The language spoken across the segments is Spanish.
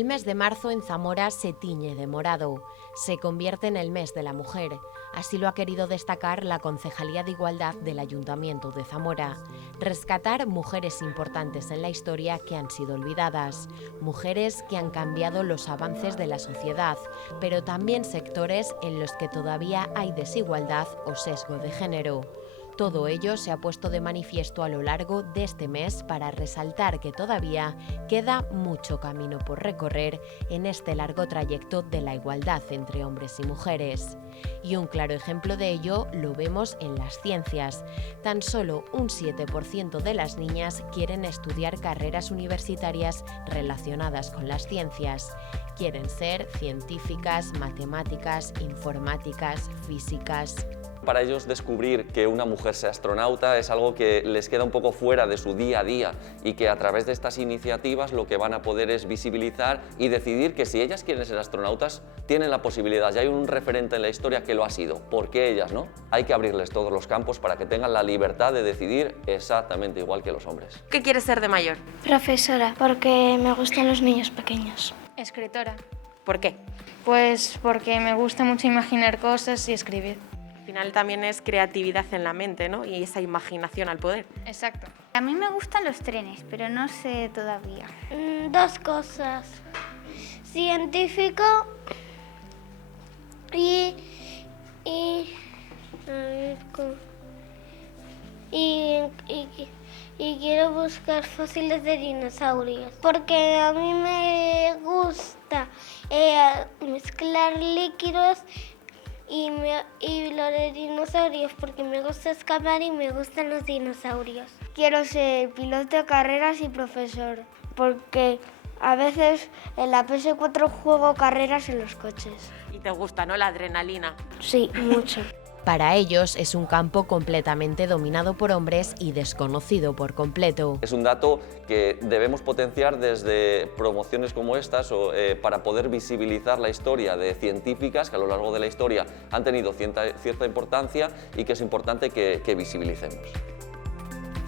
El mes de marzo en Zamora se tiñe de morado, se convierte en el mes de la mujer. Así lo ha querido destacar la Concejalía de Igualdad del Ayuntamiento de Zamora. Rescatar mujeres importantes en la historia que han sido olvidadas, mujeres que han cambiado los avances de la sociedad, pero también sectores en los que todavía hay desigualdad o sesgo de género. Todo ello se ha puesto de manifiesto a lo largo de este mes para resaltar que todavía queda mucho camino por recorrer en este largo trayecto de la igualdad entre hombres y mujeres. Y un claro ejemplo de ello lo vemos en las ciencias. Tan solo un 7% de las niñas quieren estudiar carreras universitarias relacionadas con las ciencias. Quieren ser científicas, matemáticas, informáticas, físicas. Para ellos descubrir que una mujer sea astronauta es algo que les queda un poco fuera de su día a día y que a través de estas iniciativas lo que van a poder es visibilizar y decidir que si ellas quieren ser astronautas tienen la posibilidad, ya hay un referente en la historia que lo ha sido, ¿por qué ellas no? Hay que abrirles todos los campos para que tengan la libertad de decidir exactamente igual que los hombres. ¿Qué quieres ser de mayor? Profesora, porque me gustan los niños pequeños. Escritora. ¿Por qué? Pues porque me gusta mucho imaginar cosas y escribir. Al final también es creatividad en la mente, ¿no? Y esa imaginación al poder. Exacto. A mí me gustan los trenes, pero no sé todavía. Dos cosas. Científico y quiero buscar fósiles de dinosaurios. Porque a mí me gusta mezclar líquidos y lo de dinosaurios porque me gusta escapar y me gustan los dinosaurios. Quiero ser piloto de carreras y profesor, porque a veces en la PS4 juego carreras en los coches. Y te gusta, ¿no? La adrenalina. Sí, mucho. Para ellos es un campo completamente dominado por hombres y desconocido por completo. Es un dato que debemos potenciar desde promociones como estas para poder visibilizar la historia de científicas que a lo largo de la historia han tenido cierta importancia y que es importante que visibilicemos.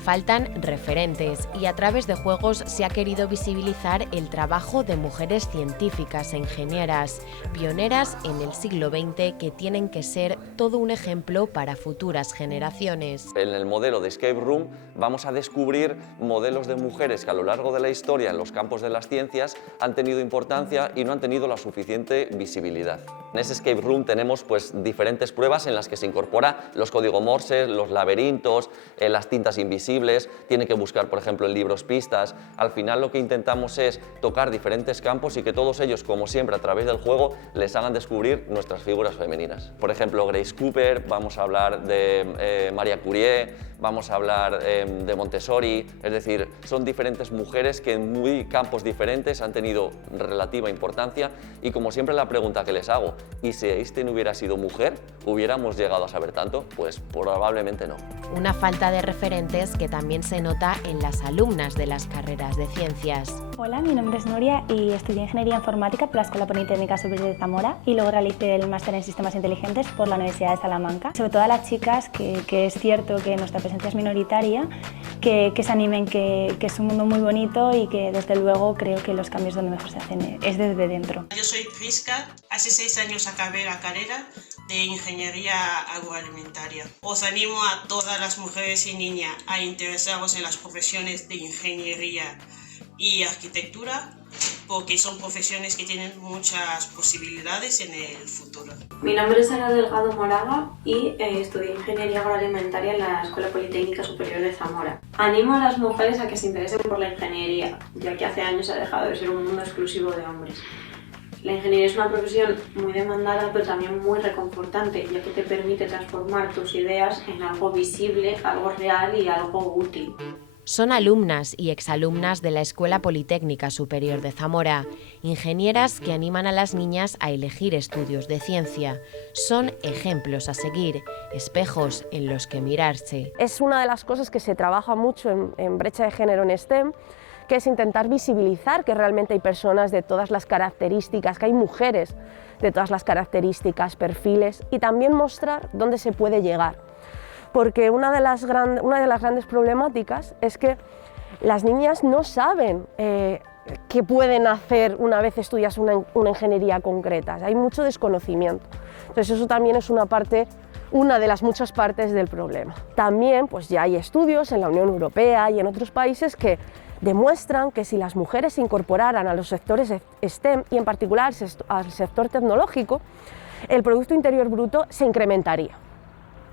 Faltan referentes y a través de juegos se ha querido visibilizar el trabajo de mujeres científicas e ingenieras, pioneras en el siglo XX que tienen que ser todo un ejemplo para futuras generaciones. En el modelo de Escape Room vamos a descubrir modelos de mujeres que a lo largo de la historia en los campos de las ciencias han tenido importancia y no han tenido la suficiente visibilidad. En ese Escape Room tenemos diferentes pruebas en las que se incorpora los códigos Morse, los laberintos, las tintas invisibles. Tiene que buscar, por ejemplo, en libros pistas. Al final lo que intentamos es tocar diferentes campos y que todos ellos, como siempre, a través del juego, les hagan descubrir nuestras figuras femeninas. Por ejemplo, Grace Cooper, vamos a hablar de Maria Curie, vamos a hablar de Montessori, es decir, son diferentes mujeres que en muy campos diferentes han tenido relativa importancia y como siempre la pregunta que les hago, ¿y si Einstein hubiera sido mujer, hubiéramos llegado a saber tanto? Pues probablemente no. Una falta de referentes que también se nota en las alumnas de las carreras de ciencias. Hola, mi nombre es Nuria y estudié Ingeniería Informática por la Escuela Politécnica Superior de Zamora y luego realicé el máster en Sistemas Inteligentes por la Universidad de Salamanca. Sobre todo a las chicas, que es cierto que nuestra presencia es minoritaria, que se animen, que es un mundo muy bonito y que desde luego creo que los cambios donde mejor se hacen es desde dentro. Yo soy Prisca, hace 6 años acabé la carrera de Ingeniería Agroalimentaria. Os animo a todas las mujeres y niñas a interesaros en las profesiones de ingeniería y arquitectura porque son profesiones que tienen muchas posibilidades en el futuro. Mi nombre es Ana Delgado Moraga y estudié Ingeniería Agroalimentaria en la Escuela Politécnica Superior de Zamora. Animo a las mujeres a que se interesen por la ingeniería, ya que hace años ha dejado de ser un mundo exclusivo de hombres. La ingeniería es una profesión muy demandada, pero también muy reconfortante, ya que te permite transformar tus ideas en algo visible, algo real y algo útil. Son alumnas y exalumnas de la Escuela Politécnica Superior de Zamora, ingenieras que animan a las niñas a elegir estudios de ciencia. Son ejemplos a seguir, espejos en los que mirarse. Es una de las cosas que se trabaja mucho en brecha de género en STEM, que es intentar visibilizar que realmente hay personas de todas las características, que hay mujeres de todas las características, perfiles, y también mostrar dónde se puede llegar. Porque una de las grandes problemáticas es que las niñas no saben qué pueden hacer una vez estudias una ingeniería concreta. Hay mucho desconocimiento. Entonces eso también es una de las muchas partes del problema. También pues ya hay estudios en la Unión Europea y en otros países que demuestran que si las mujeres se incorporaran a los sectores STEM y en particular al sector tecnológico, el Producto Interior Bruto se incrementaría.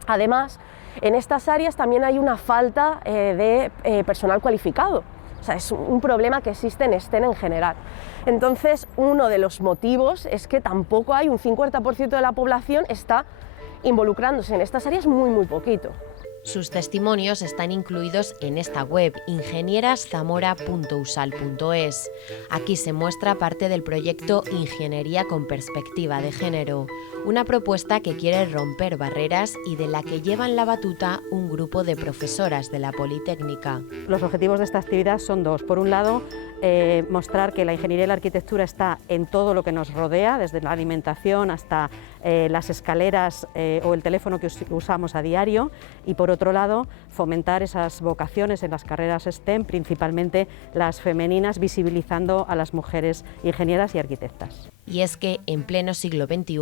Además, en estas áreas también hay una falta de personal cualificado. O sea, es un problema que existe en STEM en general. Entonces, uno de los motivos es que tampoco hay un 50% de la población está involucrándose en estas áreas muy poquito. Sus testimonios están incluidos en esta web, ingenieraszamora.usal.es. Aquí se muestra parte del proyecto Ingeniería con Perspectiva de Género, una propuesta que quiere romper barreras y de la que llevan la batuta un grupo de profesoras de la Politécnica. Los objetivos de esta actividad son dos. Por un lado, mostrar que la ingeniería y la arquitectura está en todo lo que nos rodea, desde la alimentación hasta las escaleras o el teléfono que usamos a diario, y por otro lado, fomentar esas vocaciones en las carreras STEM, principalmente las femeninas, visibilizando a las mujeres ingenieras y arquitectas. Y es que, en pleno siglo XXI,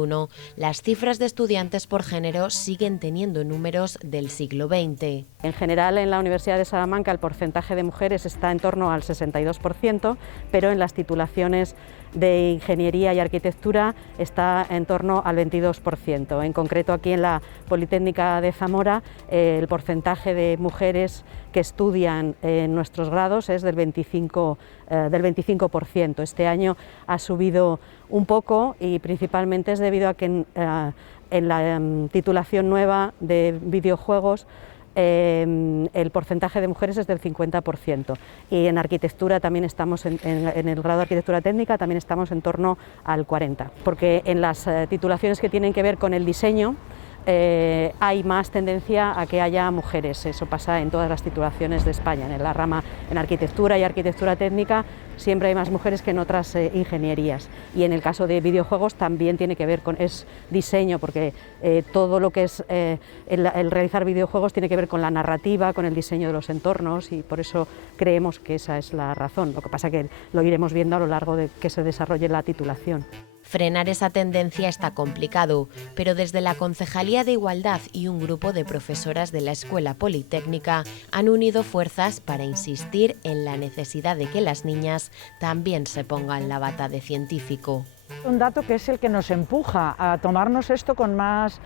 las cifras de estudiantes por género siguen teniendo números del siglo XX. En general, en la Universidad de Salamanca el porcentaje de mujeres está en torno al 62%, pero en las titulaciones de ingeniería y arquitectura está en torno al 22%. En concreto, aquí en la Politécnica de Zamora, el porcentaje de mujeres que estudian en nuestros grados es del 25%. Este año ha subido un poco y principalmente es debido a que en la titulación nueva de videojuegos el porcentaje de mujeres es del 50%, y en arquitectura también estamos, en el grado de arquitectura técnica también estamos en torno al 40%, porque en las titulaciones que tienen que ver con el diseño hay más tendencia a que haya mujeres. Eso pasa en todas las titulaciones de España. En la rama en arquitectura y arquitectura técnica siempre hay más mujeres que en otras ingenierías, y en el caso de videojuegos también tiene que ver con diseño, porque todo lo que es el realizar videojuegos tiene que ver con la narrativa, con el diseño de los entornos, y por eso creemos que esa es la razón. Lo que pasa que lo iremos viendo a lo largo de que se desarrolle la titulación. Frenar esa tendencia está complicado, pero desde la Concejalía de Igualdad y un grupo de profesoras de la Escuela Politécnica han unido fuerzas para insistir en la necesidad de que las niñas también se pongan la bata de científico. Un dato que es el que nos empuja a tomarnos esto con más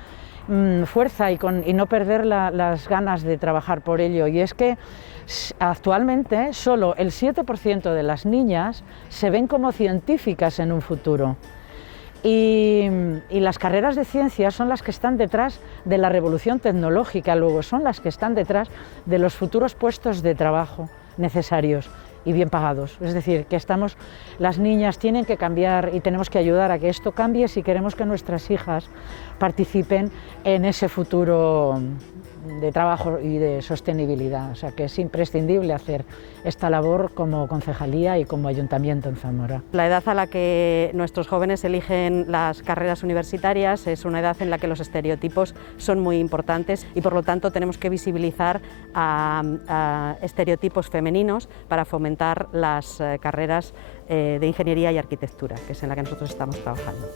fuerza y no perder las ganas de trabajar por ello, y es que actualmente solo el 7% de las niñas se ven como científicas en un futuro. Y las carreras de ciencias son las que están detrás de la revolución tecnológica, luego son las que están detrás de los futuros puestos de trabajo necesarios y bien pagados. Es decir, que las niñas tienen que cambiar y tenemos que ayudar a que esto cambie si queremos que nuestras hijas participen en ese futuro de trabajo y de sostenibilidad. O sea que es imprescindible hacer esta labor como concejalía y como ayuntamiento en Zamora. La edad a la que nuestros jóvenes eligen las carreras universitarias es una edad en la que los estereotipos son muy importantes, y por lo tanto tenemos que visibilizar a estereotipos femeninos para fomentar las carreras de ingeniería y arquitectura, que es en la que nosotros estamos trabajando.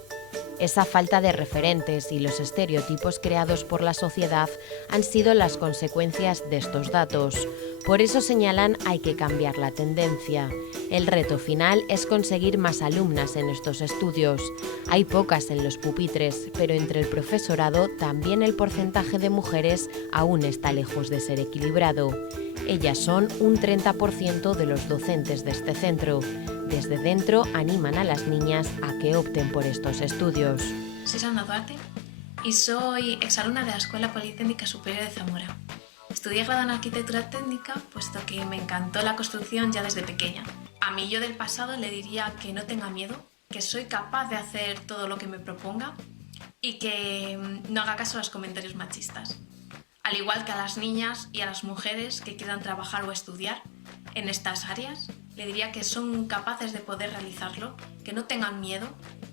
Esa falta de referentes y los estereotipos creados por la sociedad han sido las consecuencias de estos datos. Por eso señalan hay que cambiar la tendencia. El reto final es conseguir más alumnas en estos estudios. Hay pocas en los pupitres, pero entre el profesorado también el porcentaje de mujeres aún está lejos de ser equilibrado. Ellas son un 30% de los docentes de este centro. Desde dentro animan a las niñas a que opten por estos estudios. Soy Sandra Duarte y soy exalumna de la Escuela Politécnica Superior de Zamora. Estudié grado en arquitectura técnica puesto que me encantó la construcción ya desde pequeña. A mí yo del pasado le diría que no tenga miedo, que soy capaz de hacer todo lo que me proponga y que no haga caso a los comentarios machistas. Al igual que a las niñas y a las mujeres que quieran trabajar o estudiar en estas áreas, le diría que son capaces de poder realizarlo, que no tengan miedo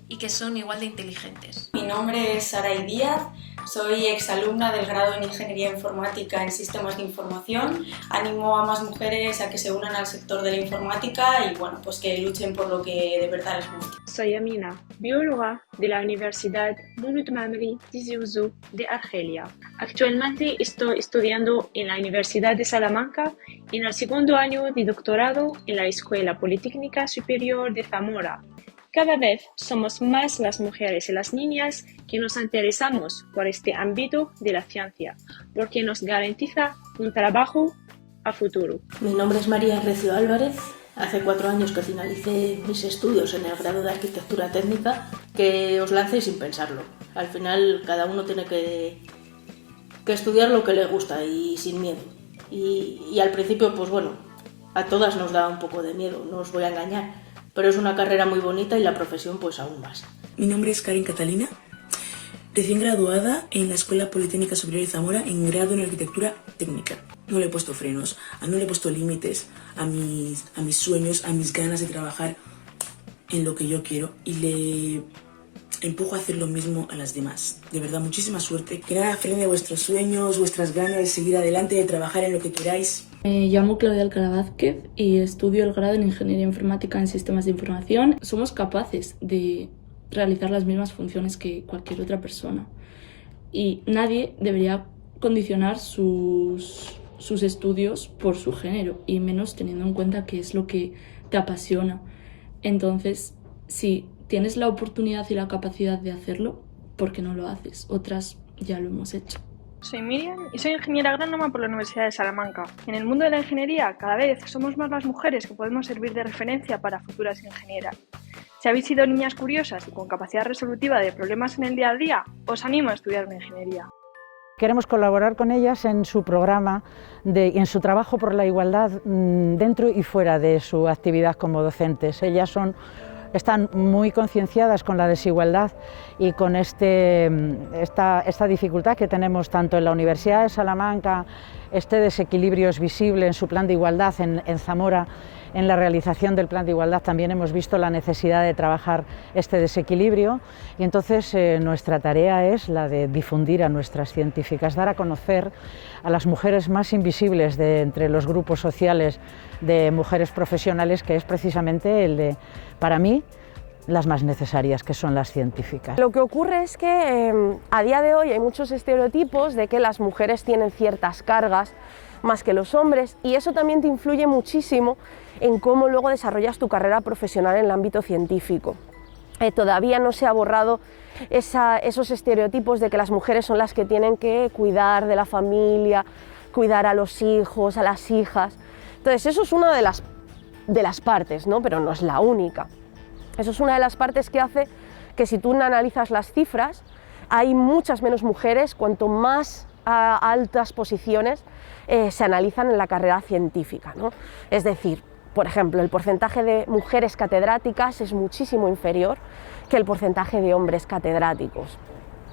y que son igual de inteligentes. Mi nombre es Saray Díaz, Soy exalumna del grado en Ingeniería Informática en Sistemas de Información. Animo a más mujeres a que se unan al sector de la informática y bueno, pues que luchen por lo que de verdad les gusta. Soy Amina, bióloga de la Universidad Mouloud Mamri Tizi Ouzou de Argelia. Actualmente estoy estudiando en la Universidad de Salamanca en el segundo año de doctorado en la Escuela Politécnica Superior de Zamora. Cada vez somos más las mujeres y las niñas que nos interesamos por este ámbito de la ciencia, porque nos garantiza un trabajo a futuro. Mi nombre es María Recio Álvarez. Hace 4 años que finalicé mis estudios en el grado de Arquitectura Técnica, que os lancé sin pensarlo. Al final cada uno tiene que estudiar lo que le gusta y sin miedo. Y al principio, pues bueno, a todas nos da un poco de miedo, no os voy a engañar. Pero es una carrera muy bonita y la profesión pues aún más. Mi nombre es Karen Catalina, recién graduada en la Escuela Politécnica Superior de Zamora en grado en Arquitectura Técnica. No le he puesto frenos, no le he puesto límites a mis sueños, a mis ganas de trabajar en lo que yo quiero y le empujo a hacer lo mismo a las demás. De verdad, muchísima suerte. Que nada frene vuestros sueños, vuestras ganas de seguir adelante, de trabajar en lo que queráis. Me llamo Claudia Alcalá Vázquez y estudio el grado en Ingeniería Informática en Sistemas de Información. Somos capaces de realizar las mismas funciones que cualquier otra persona y nadie debería condicionar sus estudios por su género y menos teniendo en cuenta que es lo que te apasiona. Entonces, si tienes la oportunidad y la capacidad de hacerlo, ¿por qué no lo haces? Otras ya lo hemos hecho. Soy Miriam y soy ingeniera agrónoma por la Universidad de Salamanca. En el mundo de la ingeniería, cada vez somos más las mujeres que podemos servir de referencia para futuras ingenieras. Si habéis sido niñas curiosas y con capacidad resolutiva de problemas en el día a día, os animo a estudiar una ingeniería. Queremos colaborar con ellas en su programa y en su trabajo por la igualdad dentro y fuera de su actividad como docentes. Ellas están muy concienciadas con la desigualdad y con esta dificultad que tenemos tanto en la Universidad de Salamanca. Este desequilibrio es visible en su plan de igualdad en Zamora. En la realización del plan de igualdad también hemos visto la necesidad de trabajar este desequilibrio y entonces nuestra tarea es la de difundir a nuestras científicas, dar a conocer a las mujeres más invisibles de entre los grupos sociales de mujeres profesionales, que es precisamente el de, para mí, las más necesarias, que son las científicas. Lo que ocurre es que a día de hoy hay muchos estereotipos de que las mujeres tienen ciertas cargas más que los hombres y eso también te influye muchísimo en cómo luego desarrollas tu carrera profesional en el ámbito científico. Todavía no se ha borrado esos estereotipos de que las mujeres son las que tienen que cuidar de la familia, cuidar a los hijos, a las hijas. Entonces eso es una de las partes, ¿no? Pero no es la única. Eso es una de las partes que hace que si tú analizas las cifras, hay muchas menos mujeres cuanto más altas posiciones se analizan en la carrera científica, ¿no? Es decir, por ejemplo, el porcentaje de mujeres catedráticas es muchísimo inferior que el porcentaje de hombres catedráticos.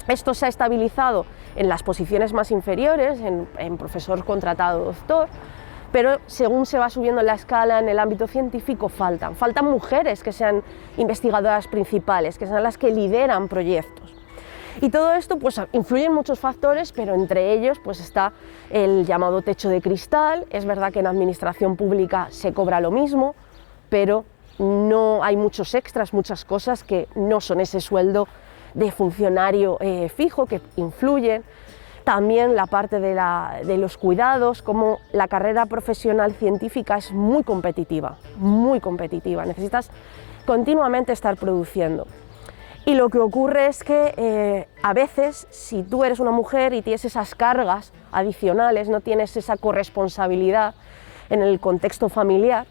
Esto se ha estabilizado en las posiciones más inferiores, en profesor contratado doctor, pero según se va subiendo en la escala en el ámbito científico faltan mujeres que sean investigadoras principales, que sean las que lideran proyectos. Y todo esto pues influyen muchos factores, pero entre ellos pues está el llamado techo de cristal. Es verdad que en administración pública se cobra lo mismo, pero no hay muchos extras, muchas cosas que no son ese sueldo de funcionario fijo, que influyen. También la parte de los cuidados, como la carrera profesional científica es muy competitiva, necesitas continuamente estar produciendo. Y lo que ocurre es que a veces, si tú eres una mujer y tienes esas cargas adicionales, no tienes esa corresponsabilidad en el contexto familiar,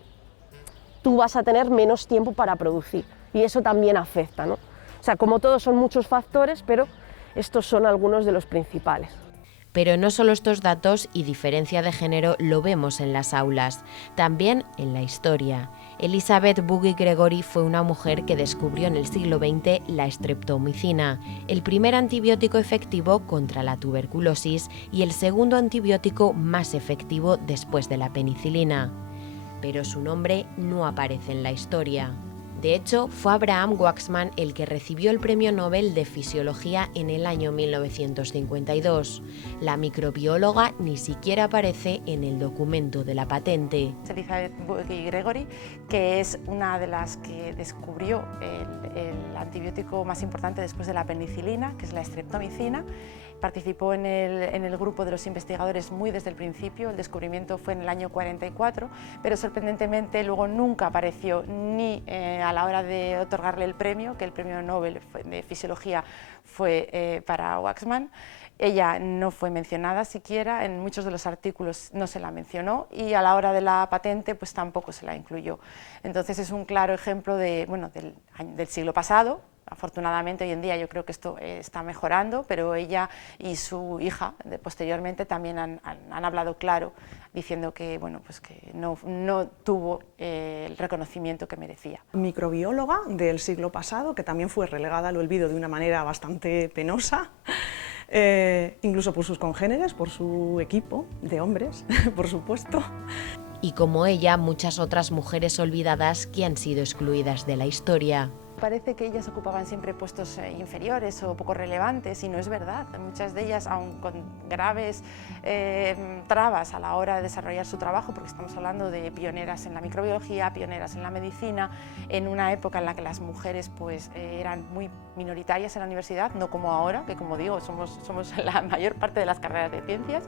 tú vas a tener menos tiempo para producir y eso también afecta, ¿no? O sea, como todos son muchos factores, pero estos son algunos de los principales. Pero no solo estos datos y diferencia de género lo vemos en las aulas, también en la historia. Elizabeth Buggy Gregory fue una mujer que descubrió en el siglo XX la streptomicina, el primer antibiótico efectivo contra la tuberculosis y el segundo antibiótico más efectivo después de la penicilina. Pero su nombre no aparece en la historia. De hecho, fue Abraham Waxman el que recibió el Premio Nobel de Fisiología en el año 1952. La microbióloga ni siquiera aparece en el documento de la patente. Elizabeth Gregory, que es una de las que descubrió el antibiótico más importante después de la penicilina, que es la streptomicina. Participó en el grupo de los investigadores muy desde el principio. El descubrimiento fue en el año 44, pero sorprendentemente luego nunca apareció ni a la hora de otorgarle el premio, que el premio Nobel de Fisiología fue para Waxman. Ella no fue mencionada siquiera, en muchos de los artículos no se la mencionó y a la hora de la patente pues tampoco se la incluyó. Entonces es un claro ejemplo del siglo pasado. Afortunadamente hoy en día yo creo que esto está mejorando, pero ella y su hija posteriormente también han hablado claro, diciendo que, que no tuvo el reconocimiento que merecía. Microbióloga del siglo pasado, que también fue relegada al olvido de una manera bastante penosa, incluso por sus congéneres, por su equipo de hombres, por supuesto. Y como ella, muchas otras mujeres olvidadas que han sido excluidas de la historia. Parece que ellas ocupaban siempre puestos inferiores o poco relevantes y no es verdad. Muchas de ellas, aun con graves trabas a la hora de desarrollar su trabajo, porque estamos hablando de pioneras en la microbiología, pioneras en la medicina, en una época en la que las mujeres eran muy minoritarias en la universidad, no como ahora, que como digo, somos la mayor parte de las carreras de ciencias,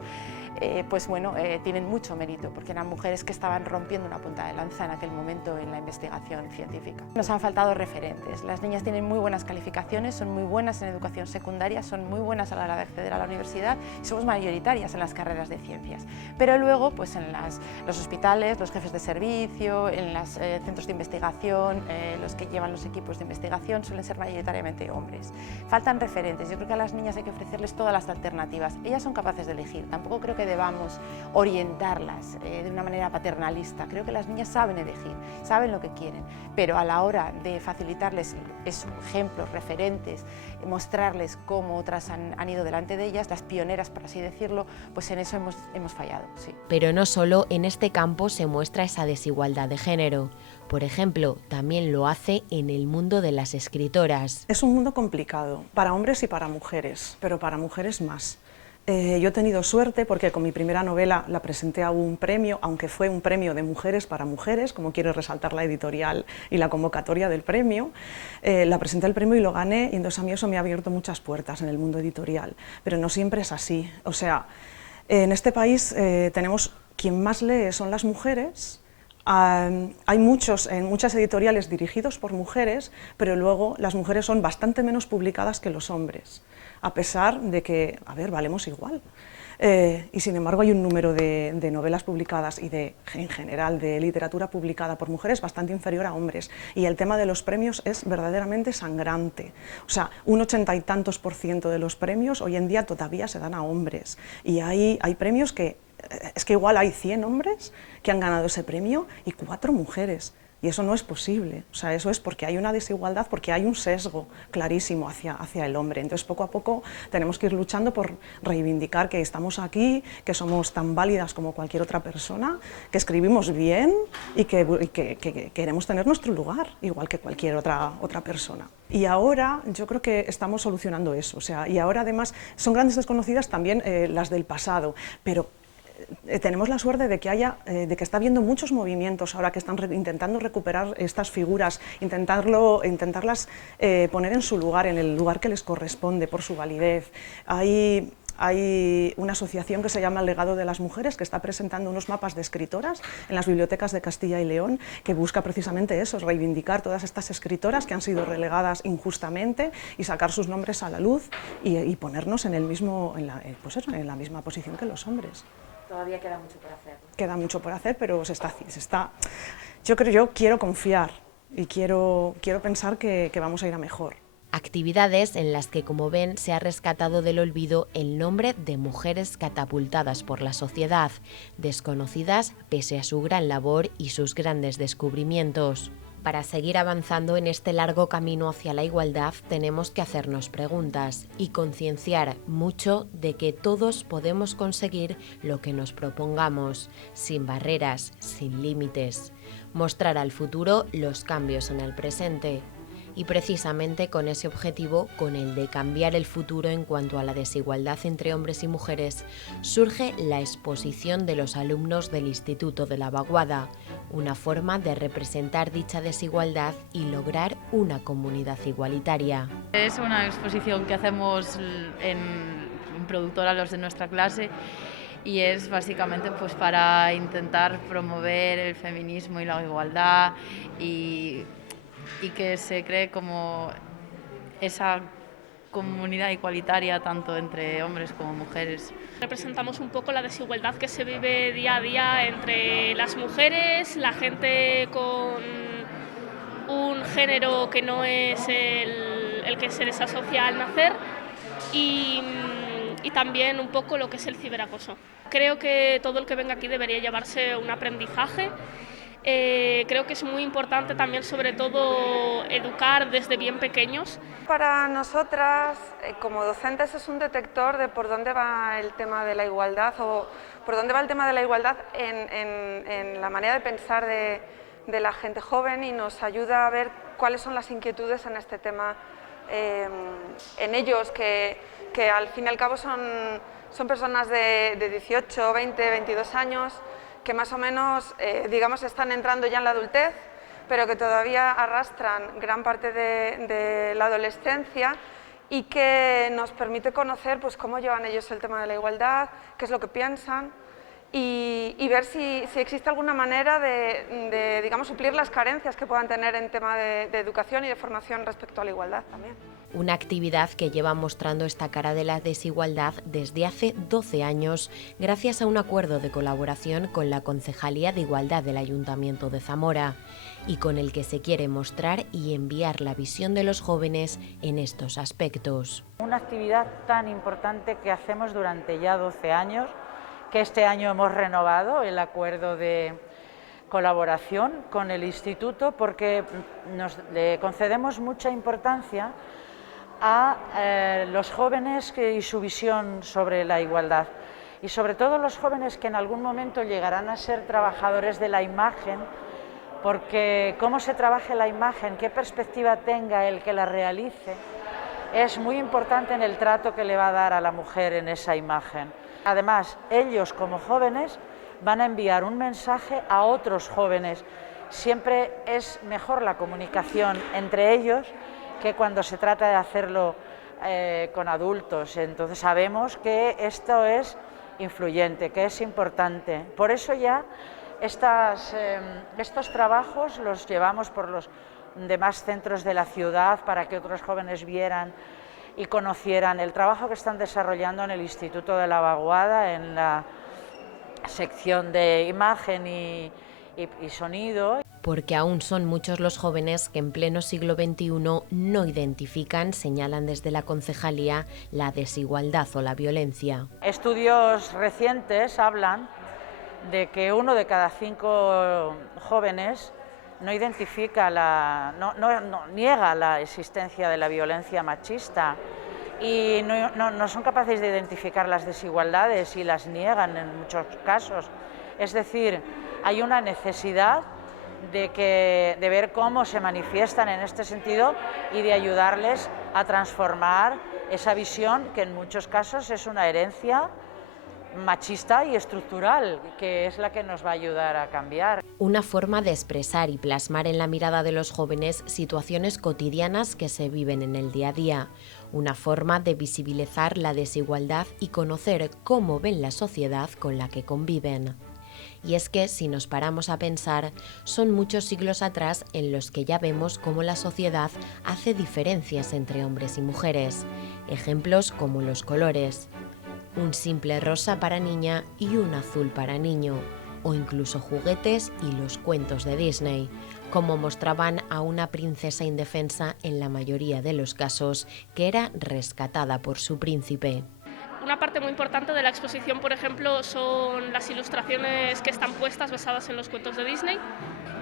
tienen mucho mérito, porque eran mujeres que estaban rompiendo una punta de lanza en aquel momento en la investigación científica. Nos han faltado referentes. Las niñas tienen muy buenas calificaciones, son muy buenas en educación secundaria, son muy buenas a la hora de acceder a la universidad y somos mayoritarias en las carreras de ciencias. Pero luego, pues en los hospitales, los jefes de servicio, en los centros de investigación, los que llevan los equipos de investigación suelen ser mayoritariamente hombres. Faltan referentes. Yo creo que a las niñas hay que ofrecerles todas las alternativas. Ellas son capaces de elegir. Tampoco creo que debamos orientarlas de una manera paternalista. Creo que las niñas saben elegir, saben lo que quieren, pero a la hora de facilitarles ejemplos, referentes, mostrarles cómo otras han ido delante de ellas, las pioneras, por así decirlo, pues en eso hemos fallado, sí. Pero no solo en este campo se muestra esa desigualdad de género. Por ejemplo, también lo hace en el mundo de las escritoras. Es un mundo complicado, para hombres y para mujeres, pero para mujeres más. Yo he tenido suerte porque con mi primera novela la presenté a un premio, aunque fue un premio de mujeres para mujeres, como quiere resaltar la editorial y la convocatoria del premio. La presenté al premio y lo gané, y entonces a mí eso me ha abierto muchas puertas en el mundo editorial, pero no siempre es así. O sea, en este país tenemos quien más lee son las mujeres. Hay muchas editoriales dirigidos por mujeres, pero luego las mujeres son bastante menos publicadas que los hombres, a pesar de que, valemos igual. Y sin embargo hay un número de novelas publicadas y en general de literatura publicada por mujeres bastante inferior a hombres. Y el tema de los premios es verdaderamente sangrante. O sea, un 80 y tantos % de los premios hoy en día todavía se dan a hombres. Y hay premios que, es que igual hay 100 hombres que han ganado ese premio y 4 mujeres. Y eso no es posible, o sea, eso es porque hay una desigualdad, porque hay un sesgo clarísimo hacia el hombre. Entonces, poco a poco tenemos que ir luchando por reivindicar que estamos aquí, que somos tan válidas como cualquier otra persona, que escribimos bien y que queremos tener nuestro lugar, igual que cualquier otra persona. Y ahora yo creo que estamos solucionando eso, o sea, y ahora además son grandes desconocidas también las del pasado, pero tenemos la suerte de que está habiendo muchos movimientos ahora que están intentando recuperar estas figuras, intentarlas poner en su lugar, en el lugar que les corresponde por su validez. Hay una asociación que se llama El Legado de las Mujeres, que está presentando unos mapas de escritoras en las bibliotecas de Castilla y León, que busca precisamente eso, reivindicar todas estas escritoras que han sido relegadas injustamente y sacar sus nombres a la luz y ponernos en la misma posición que los hombres. Todavía queda mucho por hacer. Queda mucho por hacer, pero yo quiero confiar y quiero pensar que vamos a ir a mejor. Actividades en las que, como ven, se ha rescatado del olvido el nombre de mujeres catapultadas por la sociedad, desconocidas pese a su gran labor y sus grandes descubrimientos. Para seguir avanzando en este largo camino hacia la igualdad tenemos que hacernos preguntas y concienciar mucho de que todos podemos conseguir lo que nos propongamos, sin barreras, sin límites. Mostrar al futuro los cambios en el presente. Y precisamente con ese objetivo, con el de cambiar el futuro en cuanto a la desigualdad entre hombres y mujeres, surge la exposición de los alumnos del Instituto de la Vaguada, una forma de representar dicha desigualdad y lograr una comunidad igualitaria. Es una exposición que hacemos en productora los de nuestra clase y es básicamente pues para intentar promover el feminismo y la igualdad y que se cree como esa comunidad igualitaria tanto entre hombres como mujeres. Representamos un poco la desigualdad que se vive día a día entre las mujeres, la gente con un género que no es el que se les asocia al nacer y también un poco lo que es el ciberacoso. Creo que todo el que venga aquí debería llevarse un aprendizaje. Creo que es muy importante también, sobre todo, educar desde bien pequeños. Para nosotras, como docentes, es un detector de por dónde va el tema de la igualdad o por dónde va el tema de la igualdad en la manera de pensar de la gente joven y nos ayuda a ver cuáles son las inquietudes en este tema en ellos, que al fin y al cabo son personas de 18, 20, 22 años, que más o menos, digamos, están entrando ya en la adultez, pero que todavía arrastran gran parte de la adolescencia y que nos permite conocer pues, cómo llevan ellos el tema de la igualdad, qué es lo que piensan y ver si existe alguna manera de, digamos, suplir las carencias que puedan tener en tema de educación y de formación respecto a la igualdad también. Una actividad que lleva mostrando esta cara de la desigualdad desde hace 12 años gracias a un acuerdo de colaboración con la Concejalía de Igualdad del Ayuntamiento de Zamora y con el que se quiere mostrar y enviar la visión de los jóvenes en estos aspectos. Una actividad tan importante que hacemos durante ya 12 años, que este año hemos renovado el acuerdo de colaboración con el Instituto porque le concedemos mucha importancia a los jóvenes y su visión sobre la igualdad y sobre todo los jóvenes que en algún momento llegarán a ser trabajadores de la imagen, porque cómo se trabaje la imagen, qué perspectiva tenga el que la realice, es muy importante en el trato que le va a dar a la mujer en esa imagen. Además, ellos como jóvenes van a enviar un mensaje a otros jóvenes. Siempre es mejor la comunicación entre ellos que cuando se trata de hacerlo con adultos. Entonces sabemos que esto es influyente, que es importante. Por eso ya estos trabajos los llevamos por los demás centros de la ciudad para que otros jóvenes vieran y conocieran el trabajo que están desarrollando en el Instituto de la Vaguada, en la sección de imagen y sonido. Porque aún son muchos los jóvenes que en pleno siglo XXI no identifican, señalan desde la concejalía, la desigualdad o la violencia. Estudios recientes hablan de que 1 de cada 5 jóvenes no identifica, niega la existencia de la violencia machista y no son capaces de identificar las desigualdades y las niegan en muchos casos. Es decir, hay una necesidad de ver cómo se manifiestan en este sentido y de ayudarles a transformar esa visión que en muchos casos es una herencia machista y estructural, que es la que nos va a ayudar a cambiar. Una forma de expresar y plasmar en la mirada de los jóvenes situaciones cotidianas que se viven en el día a día. Una forma de visibilizar la desigualdad y conocer cómo ven la sociedad con la que conviven. Y es que, si nos paramos a pensar, son muchos siglos atrás en los que ya vemos cómo la sociedad hace diferencias entre hombres y mujeres. Ejemplos como los colores. Un simple rosa para niña y un azul para niño. O incluso juguetes y los cuentos de Disney, como mostraban a una princesa indefensa en la mayoría de los casos, que era rescatada por su príncipe. una parte muy importante de la exposición, por ejemplo, son las ilustraciones que están puestas basadas en los cuentos de Disney.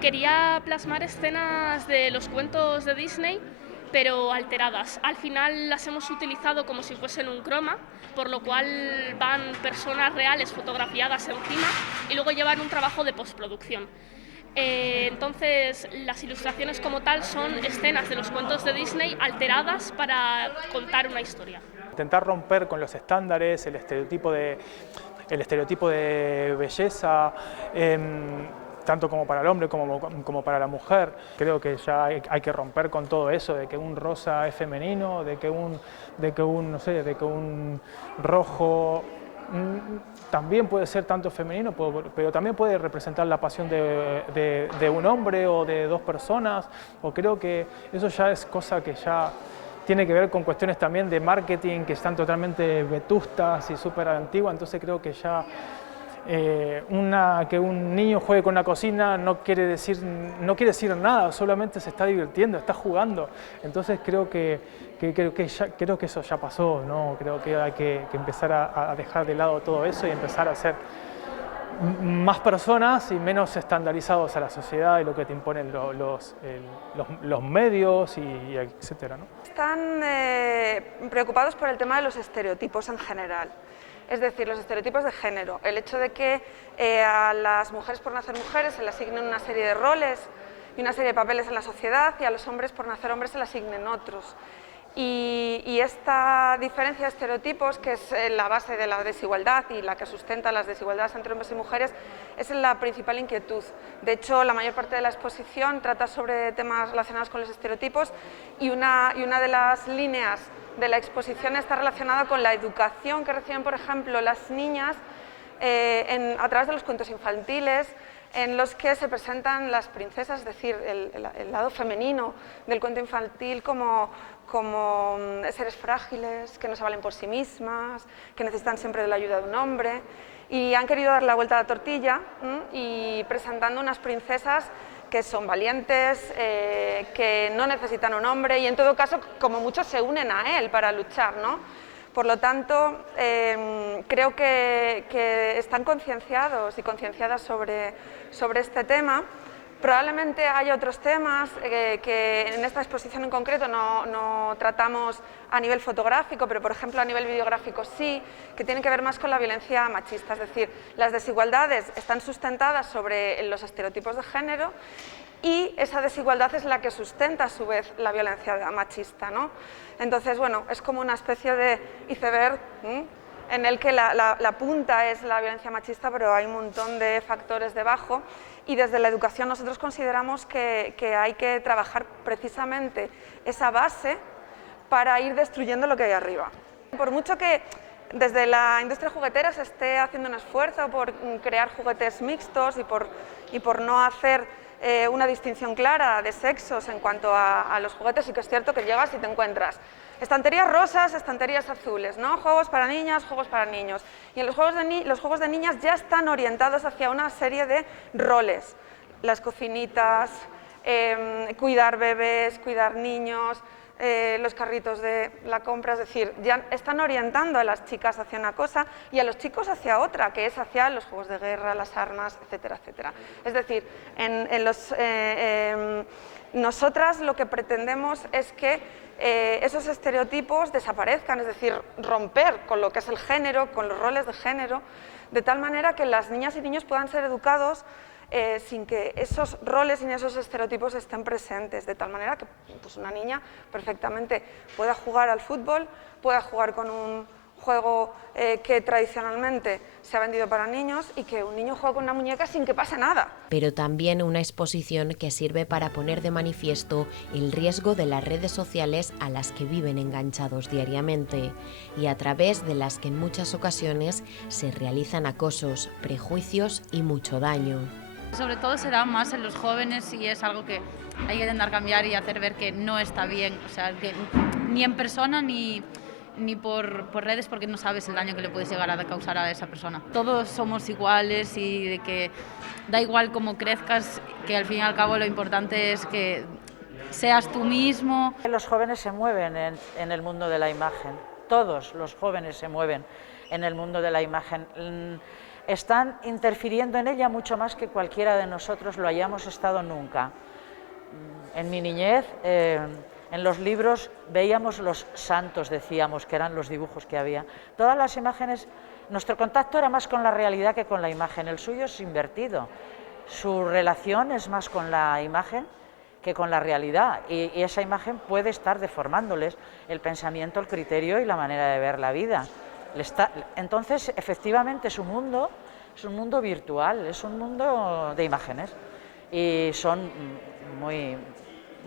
Quería plasmar escenas de los cuentos de Disney, pero alteradas. Al final las hemos utilizado como si fuesen un croma, por lo cual van personas reales fotografiadas encima y luego llevan un trabajo de postproducción. Entonces, las ilustraciones como tal son escenas de los cuentos de Disney alteradas para contar una historia. Intentar romper con los estándares, el estereotipo de belleza, tanto como para el hombre como para la mujer. Creo que ya hay que romper con todo eso, de que un rosa es femenino, de que un rojo también puede ser tanto femenino, pero también puede representar la pasión de un hombre o de dos personas. O creo que eso ya es cosa que ya tiene que ver con cuestiones también de marketing que están totalmente vetustas y súper antiguas. Entonces creo que ya que un niño juegue con una cocina no quiere decir nada, solamente se está divirtiendo, está jugando. Entonces creo que eso ya pasó, ¿no? Creo que hay que empezar a dejar de lado todo eso y empezar a ser más personas y menos estandarizados a la sociedad y lo que te imponen los medios y etcétera, ¿no? Están preocupados por el tema de los estereotipos en general. Es decir, los estereotipos de género, el hecho de que a las mujeres por nacer mujeres se les asignen una serie de roles y una serie de papeles en la sociedad y a los hombres por nacer hombres se les asignen otros. Y esta diferencia de estereotipos, que es la base de la desigualdad y la que sustenta las desigualdades entre hombres y mujeres, es la principal inquietud. De hecho, la mayor parte de la exposición trata sobre temas relacionados con los estereotipos y una de las líneas de la exposición está relacionada con la educación que reciben, por ejemplo, las niñas a través de los cuentos infantiles, en los que se presentan las princesas, es decir, el lado femenino del cuento infantil como seres frágiles, que no se valen por sí mismas, que necesitan siempre de la ayuda de un hombre, y han querido dar la vuelta a la tortilla y presentando unas princesas que son valientes, que no necesitan un hombre y en todo caso, como muchos, se unen a él para luchar, ¿no? Por lo tanto, creo que están concienciados y concienciadas sobre este tema. Probablemente haya otros temas que en esta exposición en concreto no tratamos a nivel fotográfico, pero por ejemplo a nivel videográfico sí, que tienen que ver más con la violencia machista. Es decir, las desigualdades están sustentadas sobre los estereotipos de género y esa desigualdad es la que sustenta a su vez la violencia machista, ¿no? Entonces, bueno, es como una especie de iceberg en el que la punta es la violencia machista, pero hay un montón de factores debajo. Y desde la educación nosotros consideramos que hay que trabajar precisamente esa base para ir destruyendo lo que hay arriba. Por mucho que desde la industria juguetera se esté haciendo un esfuerzo por crear juguetes mixtos y por no hacer una distinción clara de sexos en cuanto a los juguetes, sí que es cierto que llegas y te encuentras estanterías rosas, estanterías azules, ¿no? Juegos para niñas, juegos para niños. Y en los juegos de niñas ya están orientados hacia una serie de roles. Las cocinitas, cuidar bebés, cuidar niños, los carritos de la compra, es decir, ya están orientando a las chicas hacia una cosa y a los chicos hacia otra, que es hacia los juegos de guerra, las armas, etcétera, etcétera. Es decir, nosotras lo que pretendemos es que esos estereotipos desaparezcan, es decir, romper con lo que es el género, con los roles de género, de tal manera que las niñas y niños puedan ser educados sin que esos roles y esos estereotipos estén presentes, de tal manera que pues, una niña perfectamente pueda jugar al fútbol, pueda jugar con un juego que tradicionalmente se ha vendido para niños y que un niño juegue con una muñeca sin que pase nada. Pero también una exposición que sirve para poner de manifiesto el riesgo de las redes sociales a las que viven enganchados diariamente y a través de las que en muchas ocasiones se realizan acosos, prejuicios y mucho daño. Sobre todo se da más en los jóvenes y es algo que hay que intentar cambiar y hacer ver que no está bien, o sea, que ni en persona ni por redes, porque no sabes el daño que le puedes llegar a causar a esa persona. Todos somos iguales y de que da igual cómo crezcas, que al fin y al cabo lo importante es que seas tú mismo. Los jóvenes se mueven en el mundo de la imagen, todos los jóvenes se mueven. en el mundo de la imagen. Están interfiriendo en ella mucho más que cualquiera de nosotros lo hayamos estado nunca. En mi niñez, en los libros veíamos los santos, decíamos, que eran los dibujos que había. Todas las imágenes, nuestro contacto era más con la realidad que con la imagen, el suyo es invertido. Su relación es más con la imagen que con la realidad, y esa imagen puede estar deformándoles el pensamiento, el criterio y la manera de ver la vida. Entonces, efectivamente, su mundo es un mundo virtual, es un mundo de imágenes, y son muy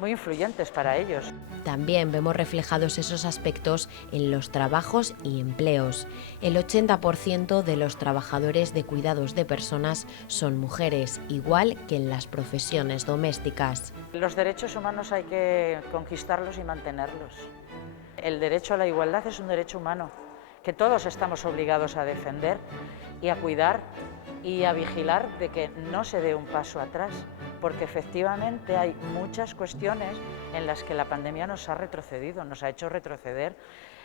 influyentes para ellos. También vemos reflejados esos aspectos en los trabajos y empleos. El 80% de los trabajadores de cuidados de personas son mujeres, igual que en las profesiones domésticas. Los derechos humanos hay que conquistarlos y mantenerlos. El derecho a la igualdad es un derecho humano que todos estamos obligados a defender y a cuidar y a vigilar de que no se dé un paso atrás, porque efectivamente hay muchas cuestiones en las que la pandemia nos ha retrocedido, nos ha hecho retroceder.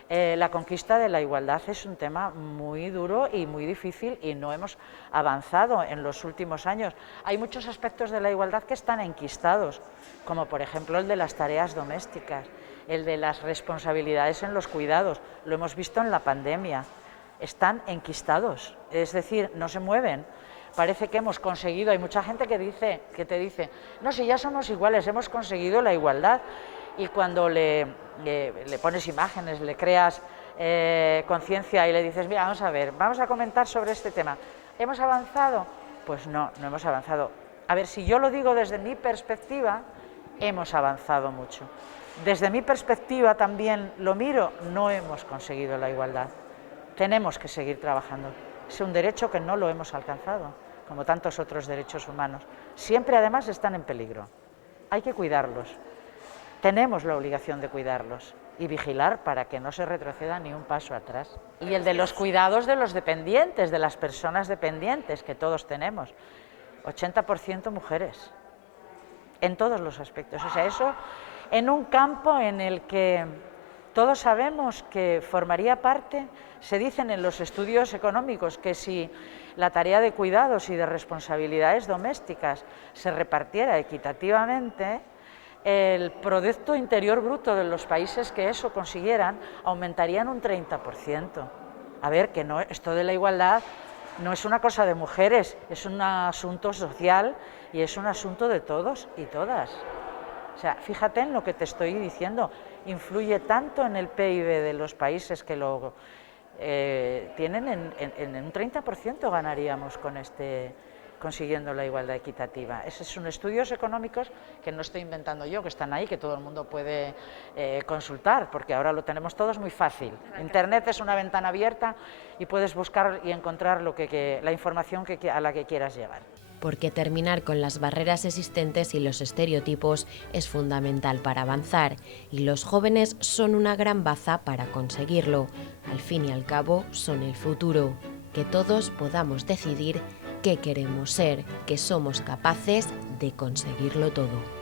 La conquista de la igualdad es un tema muy duro y muy difícil y no hemos avanzado en los últimos años. Hay muchos aspectos de la igualdad que están enquistados, como por ejemplo el de las tareas domésticas, el de las responsabilidades en los cuidados, lo hemos visto en la pandemia. Están enquistados, es decir, no se mueven. Parece que hemos conseguido, hay mucha gente que te dice, no, si ya somos iguales, hemos conseguido la igualdad, y cuando le pones imágenes, le creas conciencia y le dices, mira, vamos a ver, vamos a comentar sobre este tema, ¿hemos avanzado? Pues no, no hemos avanzado. A ver, si yo lo digo desde mi perspectiva, hemos avanzado mucho. Desde mi perspectiva también lo miro, no hemos conseguido la igualdad. Tenemos que seguir trabajando. Es un derecho que no lo hemos alcanzado, como tantos otros derechos humanos. Siempre, además, están en peligro. Hay que cuidarlos. Tenemos la obligación de cuidarlos y vigilar para que no se retroceda ni un paso atrás. Y el de los cuidados de los dependientes, de las personas dependientes que todos tenemos. 80% mujeres, en todos los aspectos. O sea, eso en un campo en el que todos sabemos que formaría parte, se dicen en los estudios económicos que si la tarea de cuidados y de responsabilidades domésticas se repartiera equitativamente, el Producto Interior Bruto de los países que eso consiguieran aumentarían un 30%. A ver, que no, esto de la igualdad no es una cosa de mujeres, es un asunto social y es un asunto de todos y todas. O sea, fíjate en lo que te estoy diciendo, influye tanto en el PIB de los países que lo tienen, en un 30% ganaríamos con consiguiendo la igualdad equitativa. Esos son estudios económicos que no estoy inventando yo, que están ahí, que todo el mundo puede consultar, porque ahora lo tenemos todos muy fácil. Internet es una ventana abierta y puedes buscar y encontrar la información a la que quieras llegar. Porque terminar con las barreras existentes y los estereotipos es fundamental para avanzar, y los jóvenes son una gran baza para conseguirlo. Al fin y al cabo, son el futuro. Que todos podamos decidir qué queremos ser, que somos capaces de conseguirlo todo.